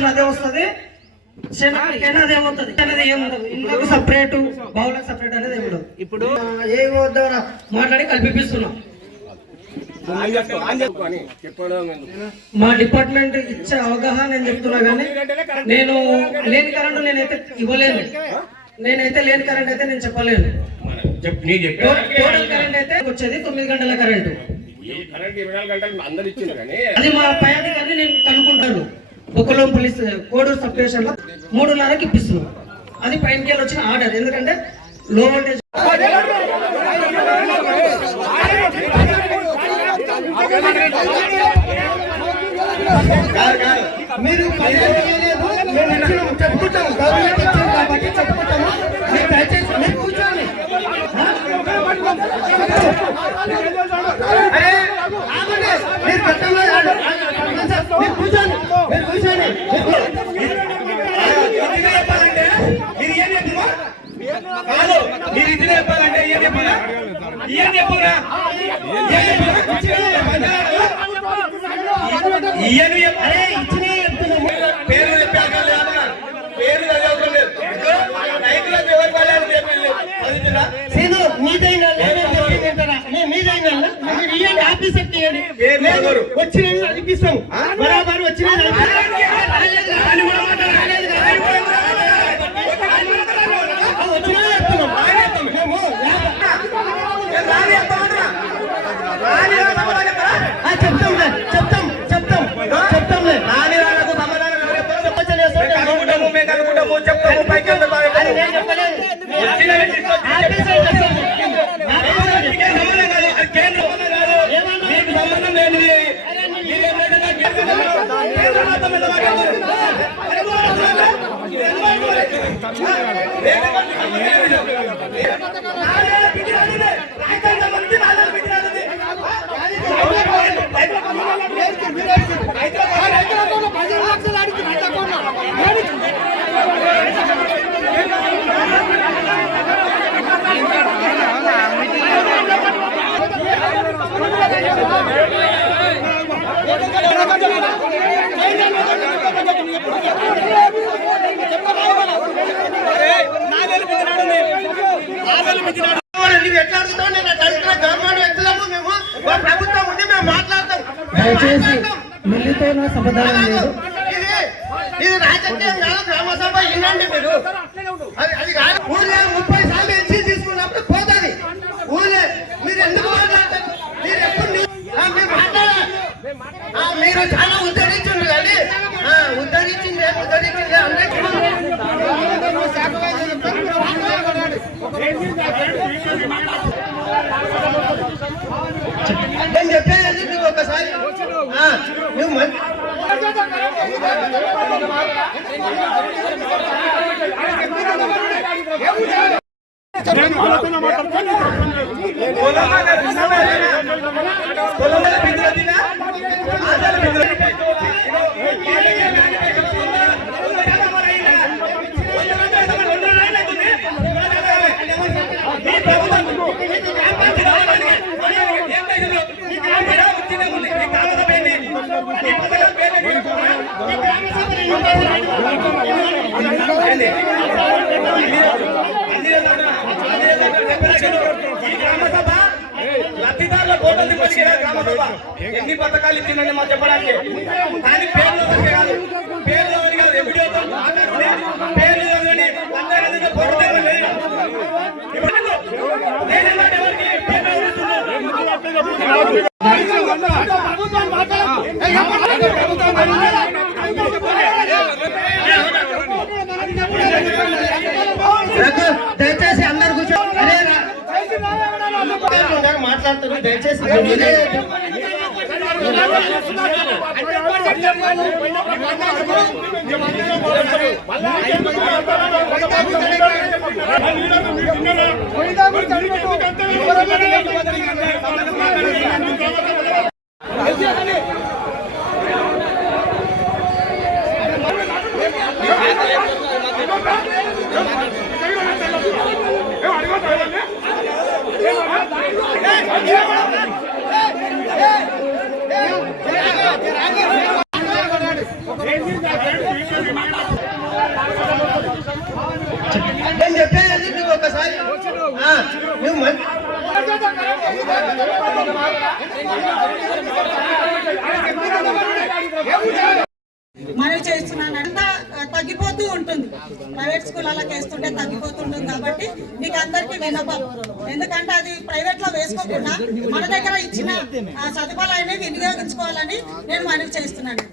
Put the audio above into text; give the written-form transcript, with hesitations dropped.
వచ్చిన అదే వస్తుంది, అదే పోతుంది. అనేది ఏముండదు, ఇంట్లో సపరేట్ బౌల్ సపరేట్ అనేది ఏముండదు. ఇప్పుడు ఏ వద్ద మాట్లాడి కల్పిస్తున్నాం. మా డిపార్ట్మెంట్ ఇచ్చే అవగాహన నేను చెప్తున్నా, కానీ నేను లేని కరెంటు నేనైతే ఇవ్వలేను. నేనైతే లేని కరెంట్ అయితే నేను చెప్పలేను. టోటల్ కరెంట్ అయితే వచ్చేది 9 గంటల కరెంటు. అది మా పై అధికారిని నేను కనుక్కుంటాను. బొక్కలో పోలీస్ కోడూరు సబ్ స్టేషన్ లో 3:30కి ఇప్పిస్తున్నాం. అది పైనకి వచ్చిన ఆర్డర్. ఎందుకంటే లో వోల్టేజ్ మీరు చెప్పుకుంటాము కాబట్టి చెప్పుకుంటాము. మీరు దయచేసి మీరు కూర్చోండి. మీరు కూర్చోండి, మీరు కూర్చోండి. చెప్పాలంటే మీరు ఏం చెప్పుమా కాదు, మీరు ఇది చెప్పాలంటే ఏం చెప్పురా, ఏం చెప్పురా, పేరు వచ్చిన అనిపిస్తాం. బరాబరు వచ్చిన చెప్తాము. పైకి దయచేసి మళ్ళీతో నా సమాధానం లేదు. ఇది రాజకీయం కాదు, గ్రామ సభ ఇవ్వండి. మీరు అది కాదు. ఊళ్ళో 30 సార్లు ఎన్సీ తీసుకున్నప్పుడు పోతుంది ఊళ్ళో. మీరు ఎందుకు మాట్లాడతారు? మీరు ఎప్పుడు మీరు మాట్లాడాలి. మీరు చాలా ఉద్ధరించండి, కానీ ఉద్ధరించింది నేను చెప్పేది నువ్వు ఒకసారి నువ్వు లబ్ధిదారుల ఫోటోలు తీసుకొచ్చి గ్రామ సభ ఎన్ని పథకాలు ఇచ్చిందండి మాకు చెప్పడానికి. కానీ పేర్లు కాదు, పేర్లు కాదు, ఎంపీడీతో మాట్లాడుతుంది. పేర్లు కానీ అందరూ ఫోటో దయచేసి అందరు కూర్చో మాట్లాడుతున్నారు. దయచేసి మనవి చేస్తున్నాను అంతా తగ్గిపోతూ ఉంటుంది. ప్రైవేట్ స్కూళ్ళకి వేస్తుంటే తగ్గిపోతుంటుంది కాబట్టి మీకు అందరికీ విన్నపం. ఎందుకంటే అది ప్రైవేట్ లో వేసుకోకుండా మన దగ్గర ఇచ్చిన సదుపాయాలని వినియోగించుకోవాలని నేను మనవి చేస్తున్నాను.